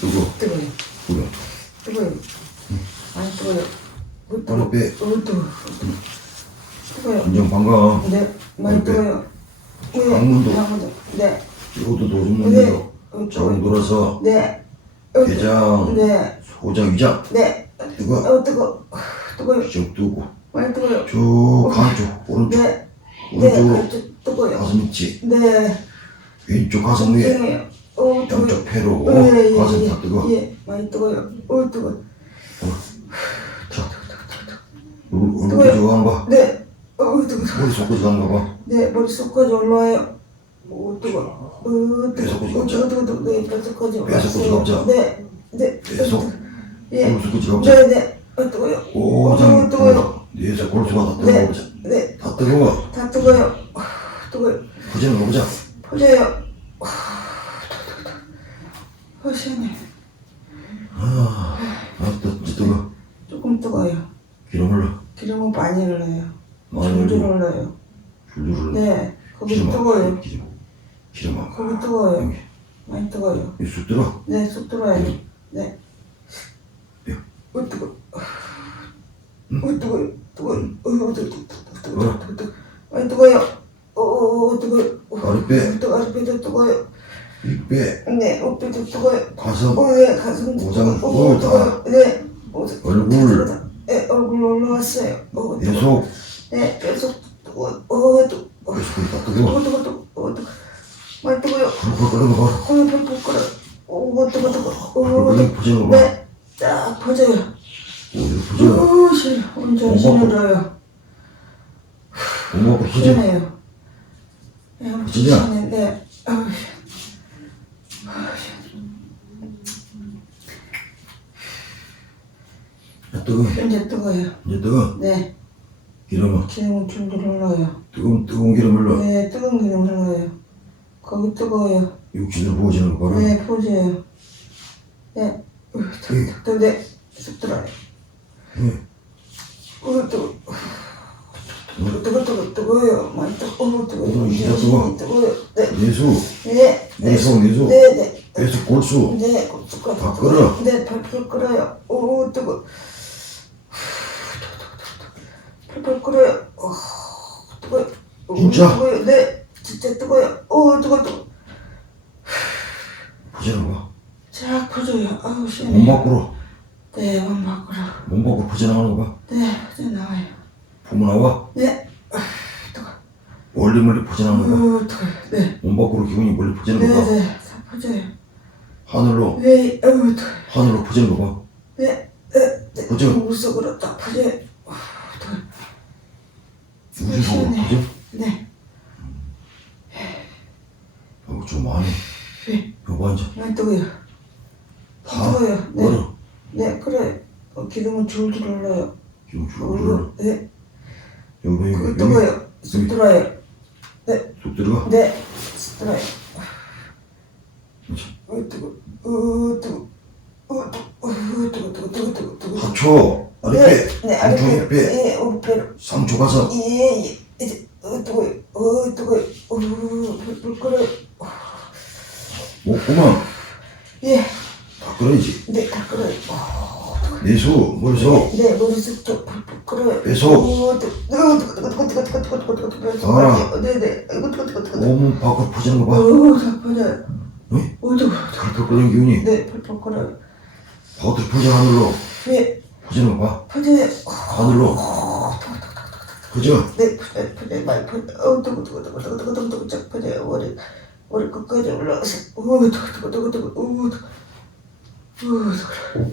뜨거 뜨거워요. 뜨거 뜨거워요. 안 뜨거워요. 못 빨리 뜨거 빼어 뜨거 뜨거워요. 인정 반가 네 많이 빼. 뜨거워요. 네 강문도. 강문도. 네. 이것도 네. 넣는다 어, 자궁 뜨거워요. 돌아서 네. 어, 대장 네. 소장 위장. 네. 뜨거? 어 뜨거. 뜨거워요. 쭉 뜨고. 많이 뜨거워요. 쭉 한쪽 오른쪽. 네. 오른쪽으로 네, 어, 뜨거워요. 가슴 있지? 네. 왼쪽 가슴 위에. 뜨거워요 어 뜨거워요 양쪽 폐로 예, 예, 예, 다 뜨거 예 많이 뜨거워요. 어 뜨거 자 얼굴 얼굴 뜨거워요. 저거 한봐. 네어 뜨거 머리 솟구지 한가 봐. 네 머릿속까지 올라와요. 어 뜨거 어 뜨거 뱃속까지 어 갑자. 뜨거 뜨거 네 뱃속까지 뱃속까지 올라왔어요. 갑자. 네네. 뱃속 예. 얼굴 솟구지 갑자. 네네. 어 뜨거워요. 오 어, 장 뜨거워요. 뇌에서 골수가 다 네. 뜨거워보자 네. 다 뜨거워. 다 뜨거워요. 아, 뜨거워요. 퍼지는 거 보자 퍼져요 어 시원해 아 아따 이제 뜨거 조금 뜨거워요 기름 흘러 기름은 많이 흘러요 많이 줄줄 흘러 흘러요 줄줄 흘러 네 거기 기름 뜨거워요 기름 기름 한 거기 뜨거워요 여기 많이 뜨거워요 이쑥 들어 네, 쏙 들어와요. 네. 네. 네. 어, 뜨거. 어, 뜨거. 뜨거. 어, 뜨거. 뜨거. 뜨거. 뜨거. 뜨거. 많이 뜨거요. 어, 어, 어, 뜨거. 아랫배. 뜨거. 아랫배도 뜨거요. 윗배 네, 어깨도 뜨거요. 가슴 어, 네, 가슴도 오장, 뜨거. 오, 어, 뜨거요. 네. 어, 얼굴. 네, 얼굴 올라왔어요. 어, 뜨거. 계속 네, 계속 뜨거. 어, 뜨거. 어, 계속 다 뜨거워 뜨거, 뜨거, 뜨거. 어, 뜨거. 많이 뜨거요. 거 봐. 어, 펄펄 끓어. 어, 뜨거, 뜨거. 어, 펄펄 뜨거. 퍼지는 거 봐. 네, 쫙 퍼져요. 오, 이거 퍼져. 오, 시, 혼자 시원해요. 못 먹고 퍼져. 시원해요. 네, 엄청 진짜? 시원해. 네. 아우, 뜨거. 현재 뜨거워요. 이제 뜨거. 네, 기름은 기름은 줄줄 흘러요. 뜨거운 뜨거운 기름 흘러. 네, 뜨거운 기름 흘러요. 거기 뜨거워요. 육신을 부어지는 거 봐라. 네, 보세요. 네, 어, 뜨거, 뜨거, 네, 쑥 들어요. 네. 어, 뜨거. 뜨거, 뜨거, 뜨거, 뜨거워요. 많이 뜨거, 어, 뜨거, 오, 진짜 뜨거워. 뜨거워요. 네, 내수, 네, 내수, 내수. 네, 네. 배수, 골수. 네, 고춧가루. 다 끓어. 네, 팔팔 끓어요. 오, 뜨거. 팔팔 끓어요. 오, 뜨거요. 오, 진짜? 뜨거요. 네, 진짜 뜨거요. 오, 뜨거, 뜨거. 봐. 쫙 퍼져요. 아우, 몸 시원해. 밖으로, 네, 몸 밖으로. 몸 밖으로 퍼져나가는 거 봐. 네, 퍼져 나와요. 부모 나와. 네, 아, 뜨거. 멀리 멀리 퍼져나가는 거 봐. 오, 뜨거. 네, 몸 밖으로 기운이 멀리 네, 퍼지는 거 봐. 네, 다 퍼져요. 하늘로, 네, 아우, 뜨거. 하늘로 퍼지는 거 봐. 네, 네, 네. 퍼져. 물속으로 딱 퍼져요. 오, 뜨거. 우주 속으로 시원해. 퍼져. 네, 아이고, 좀 많이. 네. 여보 앉아. 많이 뜨거요. 다 뜨거워요. 네. 얼어. 네, 그래. 어, 기름은 줄줄 흘러요. 기운 줄줄 흘러. 어, 네, 여기, 여기, 여기. 뜨거요. 쑥 들어요. 쑥 들어가. 네, 쑥 들어요. 어, 뜨거. 어, 뜨거. 어, 뜨거. 어, 뜨거, 뜨거, 뜨거, 뜨거, 뜨거. 하초, 아랫배, 네, 네, 아랫배. 옆에, 예, 오른배로. 상초 가서, 예, 예. 이제, 어, 뜨거요. 어, 뜨거요. 어, 불 끓어요. 목구멍 예, 다 끓어야지. 네, 다 끓어요. 어, 내수, 머리속, 네, 머리속도 불 불 끓어요. 배속. 오, 뜨거, 뜨거, 뜨거, 뜨거, 뜨거, 뜨거, 뜨거, 뜨거, 뜨거, 뜨거, 아. 뜨거, 네, 네, 이거 뜨거, 뜨거, 뜨거. 몸 밖으로 퍼지는 거 봐. 오, 다 퍼져요. 응? 오, 뜨거. 펄펄 끓는 기운이 네, 불 불 끓어요. 바깥으로 퍼져 하늘로 네, 부지런 봐. 표제. 거들로. 그죠? 네, 표제, 표제, 말, 표제. 어, 두고, 두고, 두고, 두고, 두고, 두고, 저 표제. 우리, 우리 끝까지 올라가서. 어, 두고, 두고, 두고, 두고, 어, 두고, 어, 두고.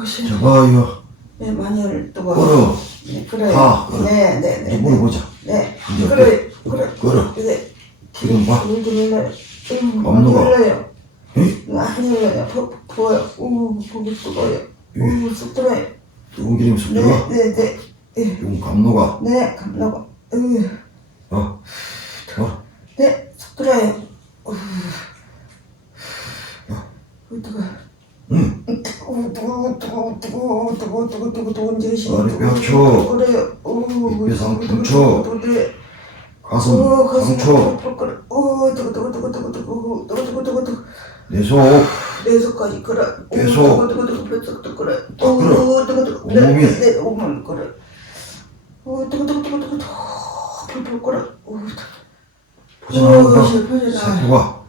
어, 신나. 저봐요. 네, 마녀를 또 봐. 걸어. 네, 그래. 가. 걸어. 네, 네, 네. 이제 물어보자. 네. 이제 그래, 그래. 걸어. 네. 지금 봐. 이거 눌러요. 엄누가. 눌러요. 응? 안 눌러요. 보여요. 오, 보고 뜨거워요. 우, 쑥 들어요. 쑥 들어가. 네, 네, 네. 네, 뜨거운 감로가. 네, 감나고. 으, 어? 어? 네, 쑥 들어요. 우, 우, 뜨거. 응. 뜨거, 뜨거, 뜨거, 뜨거, 뜨거, 뜨거, 뜨거, 뜨거, 언제 시 아니, 뼈쳐. 그래요. 우, 뼈 상- 뜨거, 뭉쳐. 뜨거, 뜨거, 네. 가슴, 어, 가슴 펄펄 어, 뜨거 뜨거 뜨거 뜨거 뜨거 뜨거 뜨거 뜨거 뜨거 내 속, 배속까지 그래. 배속. 두구두구두구 배속도 그래. 두구두구두구. 온몸이. 내 온몸 그래. 두구두구두구두구 배포 그래. 보지마. 세포가.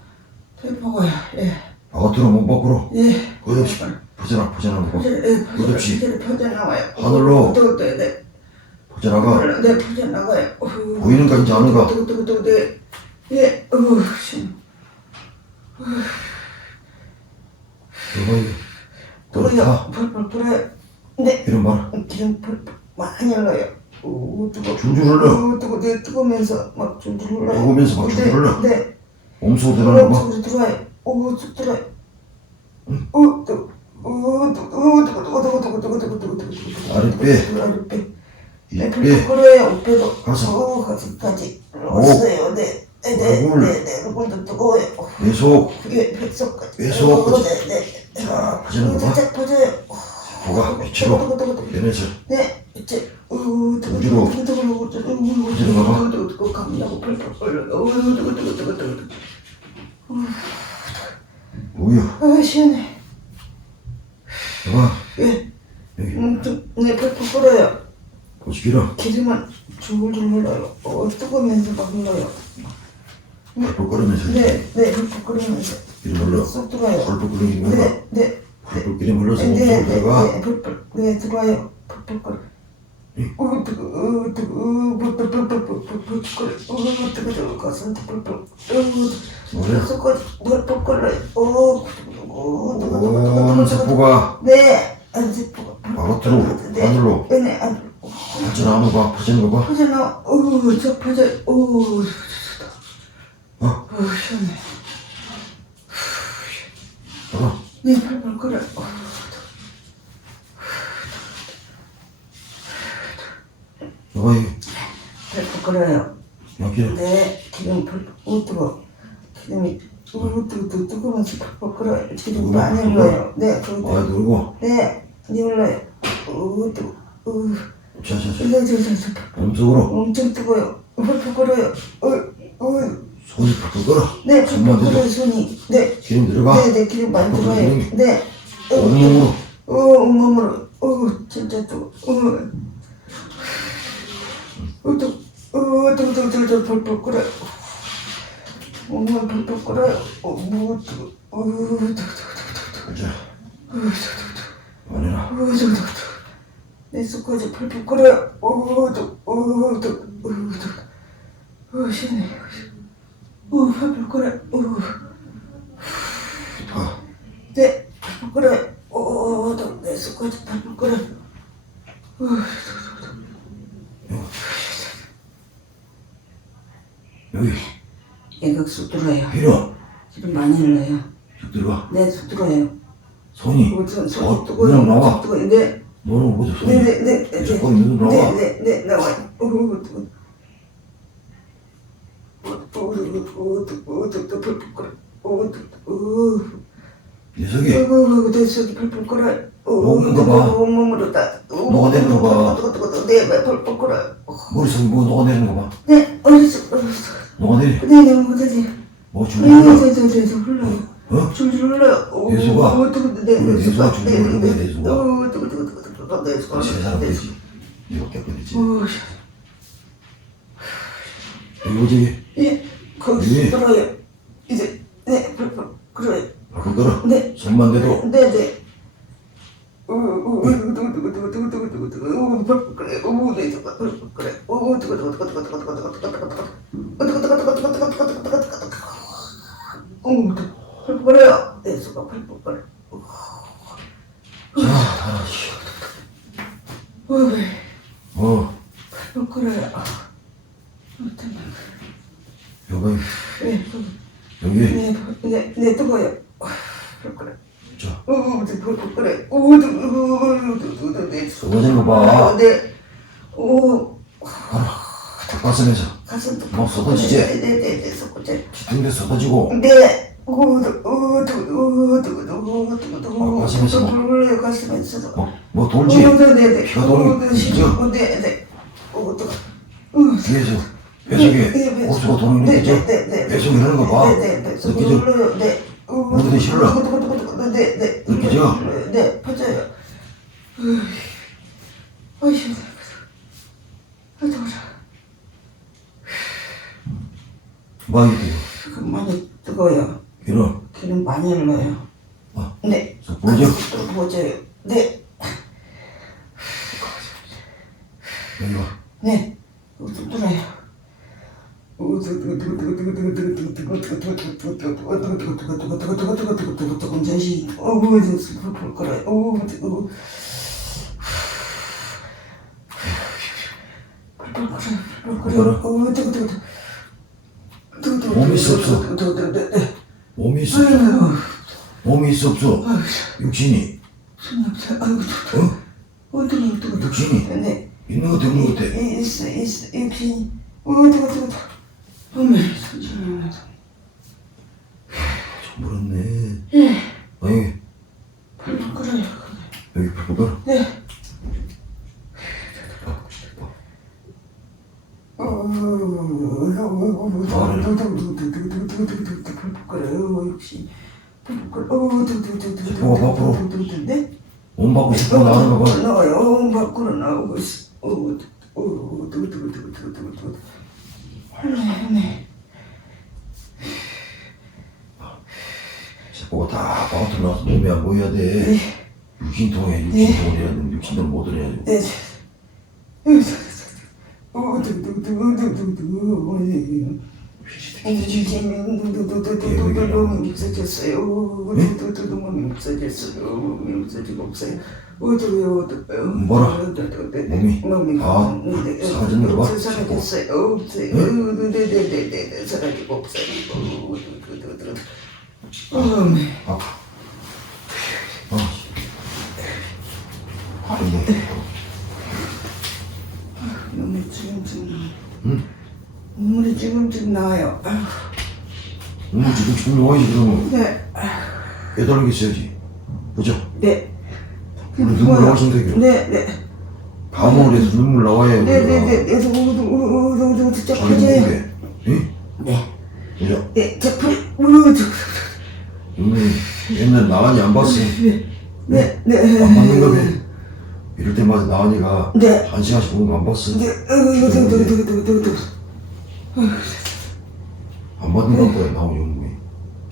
세포가야. 예. 바깥으로 못 밖으로. 예. 끝없이 보지나 보지나 보고. 끝없이. 보지나와요. 하늘로. 보지나가. 네 보지나가요. 보이는가 이제 아는가. 두구두구두구 네. 예. 어우. 어휴. 뜨거요. 그렇다. 펄펄 끓어요. 네. 이런 말. 기름 펄펄 많이 흘러요. 오, 뜨거. 줄줄 흘러. 오, 뜨거, 네, 뜨거면서 막 줄줄 흘러요. 뜨거우면서 막 줄줄 네, 흘러. 네. 몸속 들어가는 거. 소리 들어와요. 오, 쭉 들어요. 오, 뜨거. 오, 뜨거, 오, 뜨거, 뜨거, 뜨거, 뜨거, 뜨거, 뜨거, 뜨거, 뜨거. 아랫배. 아랫배. 네, 이때 펄펄 끓어요. 배도. 가슴. 오, 가슴까지. 왔어요. 네. 네, 네. 네, 네, 얼굴도 뜨거워요. 내 속, 그게 뱃속까지. 뱃속. 오, 네, 네. 자, 보자는 거봐. 자, 보자. 뭐가 밑으로 내면서. 네, 이제 우주로. 보자는 거봐. 뭐야? 아, 시원해. 봐봐. 예. 음, 네, 배고 불어요. 고시기라. 기름만 줄줄줄 흘러요. 어, 뜨거우면서 막 흘러요. 배고 끓으면서. 네, 네, 배고 끓으면서. 이리 물러. 쏙 들어와요. 불불 끓이지 물러. 네, 네. 불불 끓이 물러서 목소리 내가. 불불, 네, 들어와요. 불불 끓. 오, 세포가 네, 바깥으로 안으로 네, 안으로 퍼져나오는 거 봐, 퍼지는 거 봐. 퍼져나, 오, 저 퍼져, 오. 네, 팔벌 끓여. 어이, 팔벌 끓여요. 여기요. 네, 네 기름 불, 우뜨거. 기름이 우뜨거, 뜨거워서 팔벌 끓여. 기름 많이 흘러요. 네, 어, 그렇죠. 그런데. 누르고. 네, 흘러요. 우뜨거, 우, 자, 자, 자. 네, 저, 저, 저, 엄청 뜨거요. 팔벌 끓여요. 어, 어. 손이 바꿔거라. 네, 바꿔요, 네, 손이. 네. 기름 들어가. 네, 네, 기름 많이 들어요. 네. 어, 온몸으로. 네. 어, 온몸으로. 어, 진짜 또, 어. 어, 또, 어, 또, 또, 또, 또, 벌벌 끓어요. 엄마 벌벌 끓어요. 어, 뭐, 또, 어, 어 또, 또, 또, 또, 또. 자, 어, 또, 또, 원해라. 어, 또, 또, 또. 내 속까지 벌벌 끓어요. 어, 또, 어, 또, 어, 또. 어, 시원해. 어, 펄펄 끓어요. 어. 봐. 네. 어, 나, 내 속까지 끓어요. 어, 여기. 애가 쑥 들어요. 밀어. 기름 많이 흘러요. 쑥 들어가. 네, 쑥 들어요. 손이. 어, 손, 어, 손 뜨거워요. 그냥 나와. 뜨거워요. 네, 너는 어디서 손이. 네, 네, 네, 네. 나와. 네, 네, 네, 나와요. 어, 뜨거워. 어, 어, 어, 뜨거워, 뜨거워, 펄펄 끓어. 어, 뜨거워. 내 속에 내 속이 펄펄 끓어요. 어, 먹는 거 봐. 온몸으로 다. 어, 녹아내는 거 봐. 뜨거워. 네, 펄펄 끓어요. 머릿속에 뭐 녹아내리는 거 봐. 네, 어디서, 어디서. 녹아내리. 네, 네, 어디서. 뭐 네, 줄줄 흘러. 네, 네, 흘러요. 어? 줄줄 흘러요. 뜨거, 네, 그래, 네, 흐르는 거야, 네. 내수가. 오, 뜨거, 뜨거, 뜨거, 뜨거, 뜨거, 내 수가. 세 사람 내수. 되지. 이렇게 되지. 오, 이거 저기. 예, 거기 예. 들어요. 이제, 네, 펄펄 끓어요. 얼굴 네. 손만 대도. 네, 네. 펄펄거려요. 내 수가 펄펄거려. 자, 다시. 어, 펄펄거려요. 못하나. 여기, 네, 여기. 네, 네, 네, 뜨거워요. 그래 그래. 자. 어, 그래 그래. 어, 내 쏟아지는 거 봐. 내, 어, 봐라. 가슴에서. 가슴 뭐 쏟아지지? 네네네 쏟아지. 기둥대 쏟아지고. 네. 어, 가슴에서 뭐, 가슴에서 뭐, 뭐 돌지? 피가 도는 거죠? 네네. 어, 또, 뒤에서 배속에 호수가 도는 거죠? 배속 이러는 거 봐. 네네네. 느끼죠? 네. 모두들 실러. 네네. 느끼죠? 네, 퍼져요. 어이, 힘들어. 아, 더워라. 많이 돼요. 그 많이 뜨거워요. 이런 기름 많이 흘러요. 어. 네. 저 보죠? 또 보져요. 네. 여기 와. 네. 좀 들어요. 자식, 어우, 볼 거라. 어우, 어우. 몸이 썩어. 몸이 있어 몸이 없어 육신이 어? 육신이 네, 있는 것 같아 없는 것 같아 있어, 있어, 육신. 어, 뜨거, 뜨거, 뜨거. 어머, 손질을 좀 멀었네 아니 팔팔 끓어요. 여기 봐봐 네. 어, 역시. 어, 앞으로. 네? 몸 받고 싶어 나오는 거 봐 나와요. 어, 밖으로 나오고 있어. 어, 어, 두구, 두구, 두구, 두구, 두구, 두 보고 다 방울 들어가서 몸이 안 보여야 돼. 네. 육신통에 육신통을 해야 육신통을 못 해야 돼. 네. 어, 두두두두두두. 구, 네. 몸이 없어졌어요. 몸이 없어졌어요. 몸이 없어지고 없어요. 어두워요, 어두워요. 뭐라? 몸이 다 사라지는 거 봐? 사라졌어요. 없어요. 네네네네 사라지고 없어요. 어메. 아파 어. 아이고 눈물이 지금쯤 나. 응? 눈물이 지금쯤 나요. 눈물 지금 지금 나와야지 그러면 네, 깨달은 게 있어야지 그죠? 네. 오늘 눈물 나올 생각이요 네, 네. 감옥을 해서 눈물 나와야 네, 우리가 네, 네. 그래서 우두, 진짜 자기 커져요. 몸에? 네. 그죠? 네, 저 풀이, 우두. 눈물이 옛날 나은이 안 봤어 네, 네. 안 받는가 봐 이럴 때마다 나은이가 네. 한 시간씩 보는 거안 봤어 네, 우두. 안 받는 거야 나무 연구에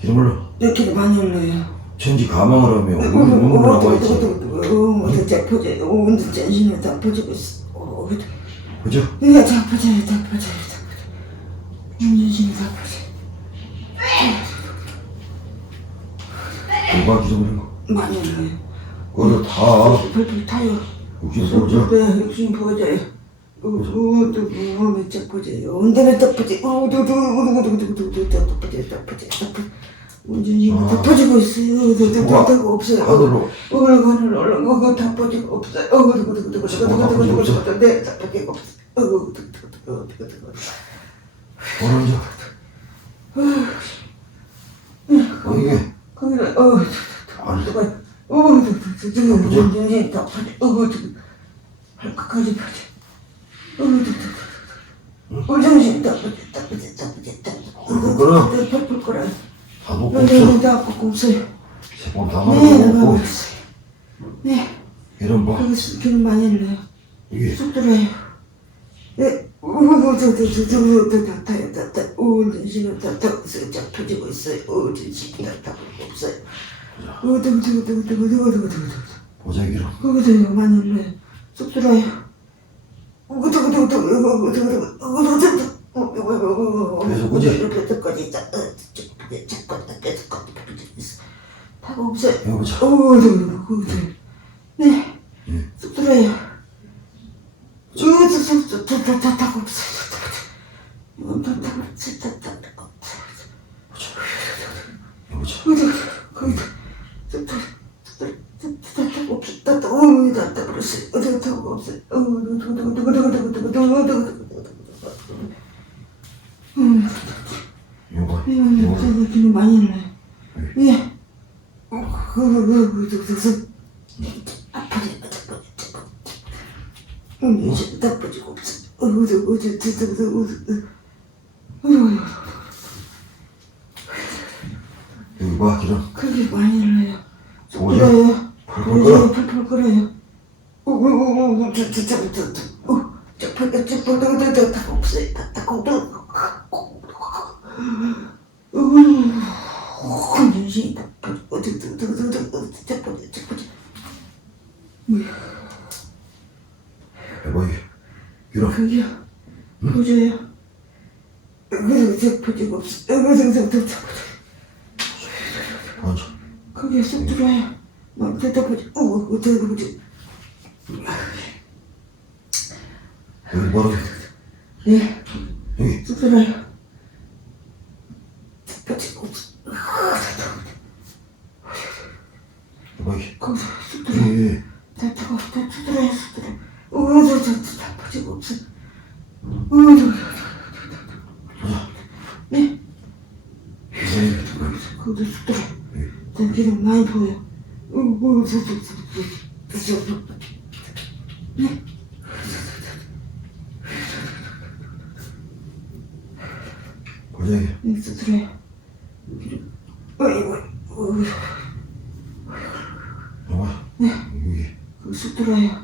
기름 흘러 이렇게 많이 흘러요. 천지 가망을 하며 운운라고 했지 어, 진짜 보자. 어, 진짜 신을 다 보자고 있어. 어, 그죠? 내가 다 보자, 다 보자, 다 보자. 운전신을 다 보자. 누가 기름을 거 많이 흘러요. 그거다 불불 타요. 여기서 보자. 네, 육신 보자요. 우두구 몇짝보지 온대면 떡보지 우두두 우두구두구두구두구 떡보지 떡보지 떡보지 운전이가 다 퍼지고 있어요 떡떡떡 없어요 하늘로 얼른 하늘 얼른 그거 다 퍼지고 없어요 어구두구두구두구 두구두구두구두구 네다 퍼지고 없어요 어구두구두구두구 오른쪽 어 이게 거기는 어 어구두구두구 어구두구두구 어구두구두구 어구두구두구 끝까지 퍼져 어, 두구 두구. 온전히 다 퍼져, 다 퍼져, 다 펄펄 끓어요. 다 아프고 없어요. 세포 다 네, 말고 나가고 없고 있어요. 네, 이런 봐 여기 기름 많이 흘러요. 이게 쏙 들어요. 네, 오, 저, 저, 저, 저, 저, 다 타요, 다 타. 오, 전신은 다 타고 있어요. 쫙 펴지고 있어요. 오, 전신이 다 타고 없어요. 오, 두구, 두구, 두구, 두구, 두구, 두구, 두구, 두구. 보자 기름 거기서 많이 흘러요. 쏙 들어요. 그래서 그지? 뼈까지 쫙, 쫙, 쫙, 뼈까지 쫙, 뼈까지 있어. 다 없어요. 해보자. 음, 이제 나빠지고 없어. 어, 어, 어, 어, 어, 어, 어, 어, 어, 어. 여기 봐 기름 그게 많이 일어나요. 뭐야? 끓어요. 그래요, 끓어 펄펄 끓어요. 어, 어, 어, 어, 저, 저, 저, 저, 저, 어, 저, 펄, 저, 펄, 저, 저, 저, 다 없어요. 다, 다, 고, 도, 어, 으그득 보지고 으그득득 득득 맞아. 그게 쑥 들어와요. 막 뜯어보지. 어, 으그득 뜯어보지. 여기 뭐라고? 네. 여기. 쑥 들어와요. Колеги. Ой, ой, ой. Давай. Ой. Сутра.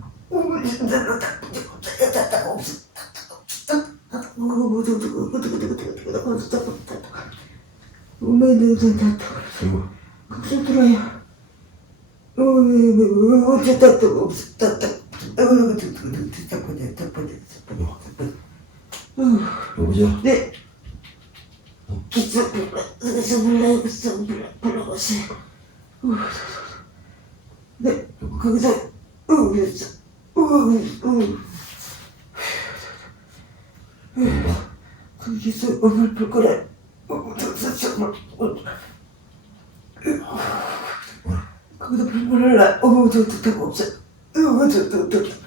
아이고. 여보세요? 네. 네. 거기서 어, 그게서 음을 풀 거래. 거기도 불불을 나. 어머, 저 뜻하고 없어. 어머, 저 뜻하고.